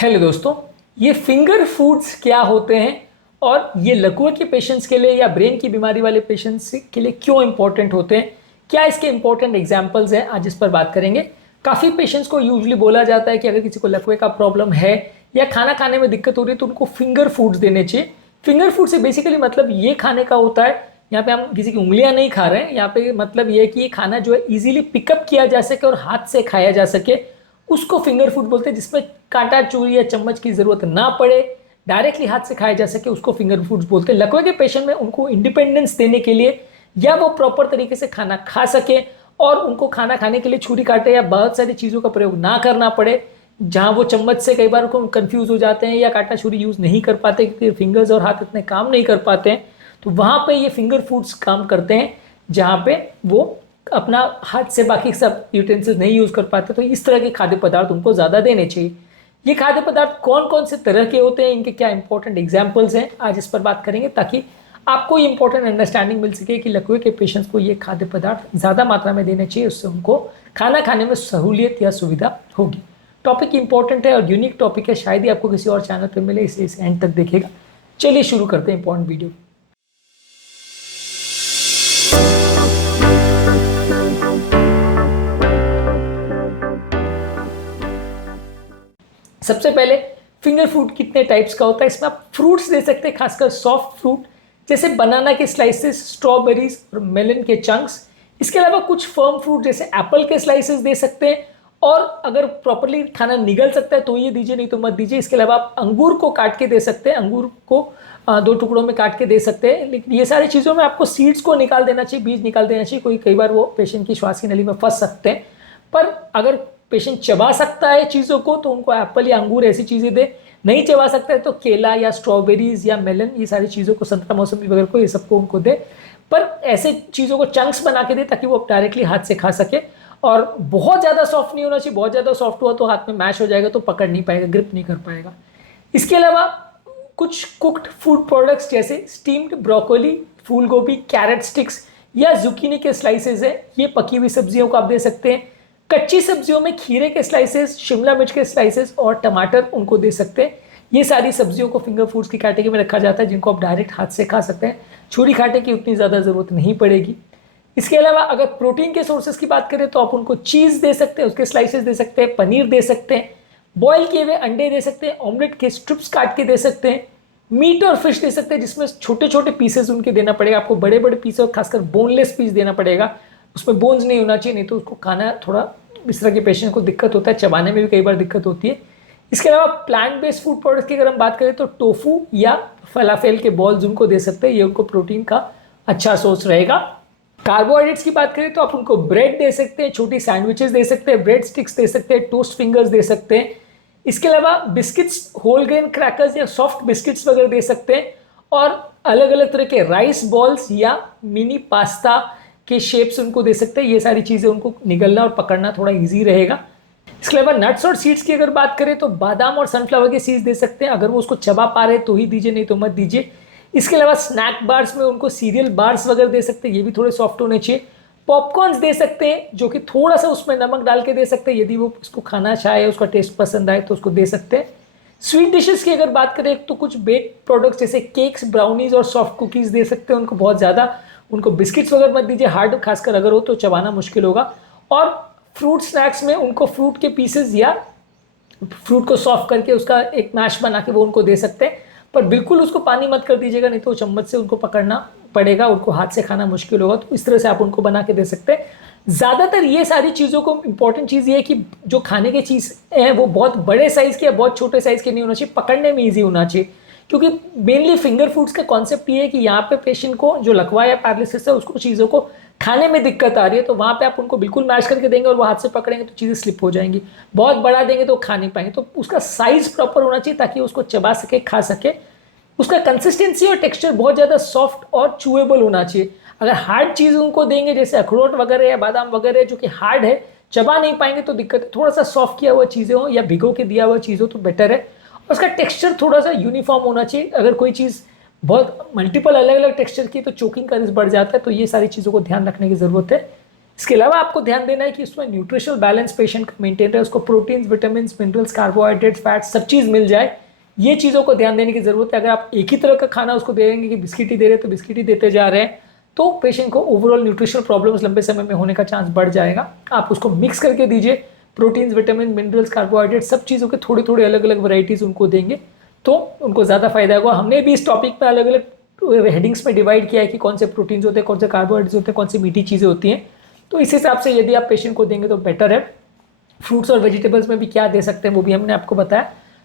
Hello दोस्तों, ये finger foods क्या होते हैं और ये लकवा के पेशेंट्स के लिए या ब्रेन की बीमारी वाले पेशेंट्स के लिए क्यों इंपॉर्टेंट होते हैं, क्या इसके इंपॉर्टेंट एग्जांपल्स हैं, आज इस पर बात करेंगे। काफ़ी पेशेंट्स को यूजुअली बोला जाता है कि अगर किसी को लकवे का प्रॉब्लम है या खाना खाने में दिक्कत हो रही है तो उनको फिंगर फूड्स देने चाहिए। फिंगर फूड से बेसिकली मतलब ये खाने का होता है, यहाँ पे हम किसी की उंगलियां नहीं खा रहे हैं, यहाँ पे मतलब ये है कि ये खाना जो है इजीली पिकअप किया जा सके और हाथ से खाया जा सके, उसको फिंगर फूड बोलते हैं। जिसमें कांटा चूरी या चम्मच की जरूरत ना पड़े, डायरेक्टली हाथ से खाया जा सके, उसको फिंगर फूड्स बोलते हैं। लकवे के पेशेंट में उनको इंडिपेंडेंस देने के लिए या वो प्रॉपर तरीके से खाना खा सके और उनको खाना खाने के लिए छुरी कांटे या बहुत सारी चीज़ों का प्रयोग ना करना पड़े, जहाँ वो चम्मच से कई बार को कंफ्यूज हो जाते हैं या कांटा छुरी यूज़ नहीं कर पाते क्योंकि फिंगर्स और हाथ इतने काम नहीं कर पाते हैं, तो वहाँ पे ये फिंगर फूड्स काम करते हैं, जहाँ पे वो अपना हाथ से बाकी सब यूटेंसिल्स नहीं यूज़ कर पाते। तो इस तरह के खाद्य पदार्थ उनको ज़्यादा देने चाहिए। ये खाद्य पदार्थ कौन कौन से तरह के होते हैं, इनके क्या इंपॉर्टेंट एग्जाम्पल्स हैं, आज इस पर बात करेंगे ताकि आपको ये इंपॉर्टेंट अंडरस्टैंडिंग मिल सके कि लकवे के पेशेंट्स को ये खाद्य पदार्थ ज़्यादा मात्रा में देने चाहिए, उससे उनको खाना खाने में सहूलियत या सुविधा होगी। टॉपिक इंपॉर्टेंट है और यूनिक टॉपिक है, शायद ही आपको किसी और चैनल पर मिले, इसलिए इसे एंड तक देखिएगा। चलिए शुरू करते हैं इंपॉर्टेंट वीडियो। सबसे पहले फिंगर फूड कितने टाइप्स का होता है, इसमें आप फ्रूट्स दे सकते हैं, खासकर सॉफ्ट फ्रूट जैसे बनाना के स्लाइसेस, स्ट्रॉबेरीज और मेलन के चंक्स। इसके अलावा कुछ फर्म फ्रूट जैसे एप्पल के स्लाइसेस दे सकते हैं, और अगर प्रॉपरली खाना निगल सकता है तो ये दीजिए, नहीं तो मत दीजिए। इसके अलावा आप अंगूर को काट के दे सकते हैं, अंगूर को दो टुकड़ों में काट के दे सकते हैं, लेकिन ये सारी चीज़ों में आपको सीड्स को निकाल देना चाहिए, बीज निकाल देना चाहिए। कई बार वो पेशेंट की श्वास की नली में फंस सकते हैं, पर अगर पेशेंट चबा सकता है चीज़ों को तो उनको एप्पल या अंगूर ऐसी चीज़ें दे। नहीं चबा सकता है तो केला या स्ट्रॉबेरीज या मेलन, ये सारी चीज़ों को, संतरा मौसमी वगैरह को, ये सबको उनको दे, पर ऐसे चीज़ों को चंक्स बना के दे ताकि वो डायरेक्टली हाथ से खा सके। और बहुत ज़्यादा सॉफ्ट नहीं होना चाहिए, बहुत ज़्यादा सॉफ्ट हुआ तो हाथ में मैश हो जाएगा, तो पकड़ नहीं पाएगा, ग्रिप नहीं कर पाएगा। इसके अलावा कुछ कुक्ड फूड प्रोडक्ट्स जैसे स्टीम्ड ब्रोकोली, फूल गोभी, कैरेट स्टिक्स या जुकीनी के स्लाइसेस है, ये पकी हुई सब्जियों को आप दे सकते हैं। कच्ची सब्जियों में खीरे के स्लाइसेस, शिमला मिर्च के स्लाइसेस और टमाटर उनको दे सकते हैं। ये सारी सब्जियों को फिंगर फूड्स की कैटेगरी में रखा जाता है, जिनको आप डायरेक्ट हाथ से खा सकते हैं, छुरी कांटे की उतनी ज़्यादा ज़रूरत नहीं पड़ेगी। इसके अलावा अगर प्रोटीन के सोर्सेज की बात करें तो आप उनको चीज़ दे सकते हैं, उसके स्लाइसेस दे सकते हैं, पनीर दे सकते हैं, बॉयल किए हुए अंडे दे सकते हैं, ऑमलेट के स्ट्रिप्स काट के दे सकते हैं, मीट और फिश दे सकते हैं, जिसमें छोटे छोटे पीसेस उनके देना पड़ेगा। आपको बड़े बड़े पीस और खासकर बोनलेस पीस देना पड़ेगा, उसमें बोन्स नहीं होना चाहिए, नहीं तो उसको खाना थोड़ा इस तरह के पेशेंट को दिक्कत होता है, चबाने में भी कई बार दिक्कत होती है। इसके अलावा प्लांट बेस्ड फूड प्रोडक्ट्स की अगर हम बात करें तो टोफू या फलाफेल के बॉल्स उनको दे सकते हैं, ये उनको प्रोटीन का अच्छा सोर्स रहेगा। कार्बोहाइड्रेट्स की बात करें तो आप उनको ब्रेड दे सकते हैं, छोटी सैंडविचेस दे सकते हैं, ब्रेड स्टिक्स दे सकते हैं, टोस्ट फिंगर्स दे सकते हैं। इसके अलावा बिस्किट्स, होल ग्रेन क्रैकर्स या सॉफ्ट बिस्किट्स वगैरह दे सकते हैं, और अलग अलग तरह के राइस बॉल्स या मिनी पास्ता के शेप्स उनको दे सकते हैं। ये सारी चीज़ें उनको निगलना और पकड़ना थोड़ा ईजी रहेगा। इसके अलावा नट्स और सीड्स की अगर बात करें तो बादाम और सनफ्लावर के सीड्स दे सकते हैं, अगर वो उसको चबा पा रहे तो ही दीजिए, नहीं तो मत दीजिए। इसके अलावा स्नैक बार्स में उनको सीरियल बार्स वगैरह दे सकते हैं, ये भी थोड़े सॉफ्ट होने चाहिए। पॉपकॉर्न्स दे सकते हैं, जो कि थोड़ा सा उसमें नमक डाल के दे सकते हैं, यदि वो उसको खाना चाहे, उसका टेस्ट पसंद आए तो उसको दे सकते हैं। स्वीट डिशेस की अगर बात करें तो कुछ बेक प्रोडक्ट्स जैसे केक्स, ब्राउनीज और सॉफ्ट कुकीज़ दे सकते हैं, उनको बहुत ज़्यादा, उनको बिस्किट्स वगैरह मत दीजिए, हार्ड खासकर अगर हो तो चबाना मुश्किल होगा। और फ्रूट स्नैक्स में उनको फ्रूट के पीसेस या फ्रूट को सॉफ्ट करके उसका एक मैश बना के वो उनको दे सकते हैं, पर बिल्कुल उसको पानी मत कर दीजिएगा, नहीं तो चम्मच से उनको पकड़ना पड़ेगा, उनको हाथ से खाना मुश्किल होगा। तो इस तरह से आप उनको बना के दे सकते हैं। ज़्यादातर ये सारी चीज़ों को इंपॉर्टेंट चीज़ ये है कि जो खाने की चीज़ है वो बहुत बड़े साइज़ की या बहुत छोटे साइज़ की नहीं होना चाहिए, पकड़ने में ईजी होना चाहिए, क्योंकि मेनली फिंगर फूड्स का कॉन्सेप्ट ये है कि यहाँ पे पेशेंट को जो लकवा या पैरालिसिस है उसको चीज़ों को खाने में दिक्कत आ रही है, तो वहाँ पे आप उनको बिल्कुल मैश करके देंगे और वो हाथ से पकड़ेंगे तो चीज़ें स्लिप हो जाएंगी। बहुत बड़ा देंगे तो खा नहीं पाएंगे, तो उसका साइज़ प्रॉपर होना चाहिए ताकि उसको चबा सके, खा सके। उसका कंसिस्टेंसी और टेक्सचर बहुत ज़्यादा सॉफ्ट और चूएबल होना चाहिए। अगर हार्ड चीज़ उनको देंगे जैसे अखरोट वगैरह या बादाम वगैरह जो कि हार्ड है, चबा नहीं पाएंगे तो दिक्कत है। थोड़ा सा सॉफ्ट किया हुआ चीज़ें हो या भिगो के दिया हुआ चीज़ हो तो बेटर है। उसका टेक्सचर थोड़ा सा यूनिफॉर्म होना चाहिए, अगर कोई चीज़ बहुत मल्टीपल अलग अलग टेक्सचर की तो चोकिंग का रिस्क बढ़ जाता है, तो ये सारी चीज़ों को ध्यान रखने की ज़रूरत है। इसके अलावा आपको ध्यान देना है कि उसमें न्यूट्रिशनल बैलेंस पेशेंट का मेंटेन रहे, उसको proteins, vitamin, minerals, carbohydrates, fats सब चीज़ मिल जाए। ये चीज़ों को ध्यान देने की जरूरत है। अगर आप एक ही तरह का खाना उसको दे देंगे कि बिस्किट ही दे रहे हैं तो बिस्किट ही देते जा रहे हैं, तो पेशेंट को ओवरऑल न्यूट्रिशनल प्रॉब्लम्स लंबे समय में होने का चांस बढ़ जाएगा। आप उसको मिक्स करके दीजिए, प्रोटीन्स, विटामिन, मिनरल्स, कार्बोहाइड्रेट सब चीज़ों के थोड़े थोड़े अलग अलग वैरायटीज़ उनको देंगे तो उनको ज़्यादा फायदा होगा। हमने भी इस टॉपिक पे अलग अलग हेडिंग्स में डिवाइड किया है कि कौन से प्रोटीन्स होते हैं, कौन से कार्बोहाइड्रेट्स होते हैं, कौन सी मीठी चीज़ें होती हैं। तो इस हिसाब से यदि आप पेशेंट को देंगे तो बेटर है। फ्रूट्स और वेजिटेबल्स में भी क्या दे सकते हैं वो भी हमने आपको बताया।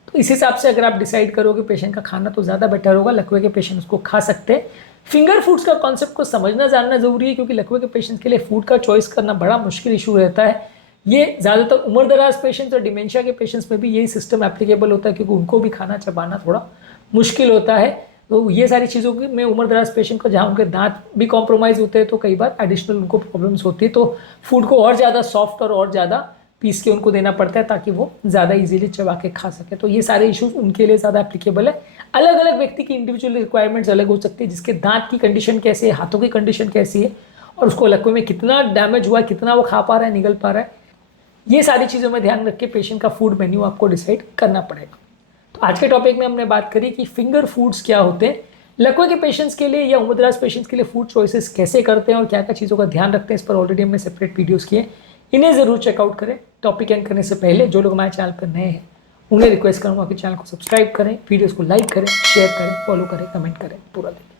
तो इस हिसाब से अगर आप डिसाइड करोगे पेशेंट का खाना तो ज़्यादा बेटर होगा। लकवे के पेशेंट उसको खा सकते हैं। फिंगर फूड्स का कॉन्सेप्ट को समझना जानना जरूरी है, क्योंकि लकवे के पेशेंट्स के लिए फूड का चॉइस करना बड़ा मुश्किल इशू रहता है। ये ज़्यादातर उम्र दराज पेशेंट्स और डिमेंशिया के पेशेंट्स में भी यही सिस्टम एप्लीकेबल होता है, क्योंकि उनको भी खाना चबाना थोड़ा मुश्किल होता है। तो ये सारी चीज़ों की में उम्र दराज पेशेंट को जहाँ उनके दांत भी कॉम्प्रोमाइज़ होते हैं तो कई बार एडिशनल उनको प्रॉब्लम्स होती है, तो फूड को और ज़्यादा सॉफ्ट और ज़्यादा पीस के उनको देना पड़ता है ताकि वो ज़्यादा इजीली चबा के खा सके। तो ये सारे इश्यूज उनके लिए ज़्यादा एप्लीकेबल है। अलग अलग व्यक्ति की इंडिविजुअल रिक्वायरमेंट्स अलग हो सकती है, जिसके दांत की कंडीशन कैसी है, हाथों की कंडीशन कैसी है, और उसको लकवे में कितना डैमेज हुआ है, कितना वो खा पा रहा है, निगल पा रहा है, ये सारी चीज़ों में ध्यान रख के पेशेंट का फूड मेन्यू आपको डिसाइड करना पड़ेगा। तो आज के टॉपिक में हमने बात करी कि फिंगर फूड्स क्या होते हैं, लकवे के पेशेंट्स के लिए या उम्रदराज पेशेंट्स के लिए फूड चॉइसेस कैसे करते हैं और क्या क्या चीज़ों का ध्यान रखते हैं। इस पर ऑलरेडी हमने सेपरेट वीडियोस किए, इन्हें ज़रूर चेकआउट करें। टॉपिक एंड करने से पहले जो लोग हमारे चैनल पर नए हैं उन्हें रिक्वेस्ट करूँगा कि चैनल को सब्सक्राइब करें, वीडियोज़ को लाइक करें, शेयर करें, फॉलो करें, कमेंट करें पूरा दिन।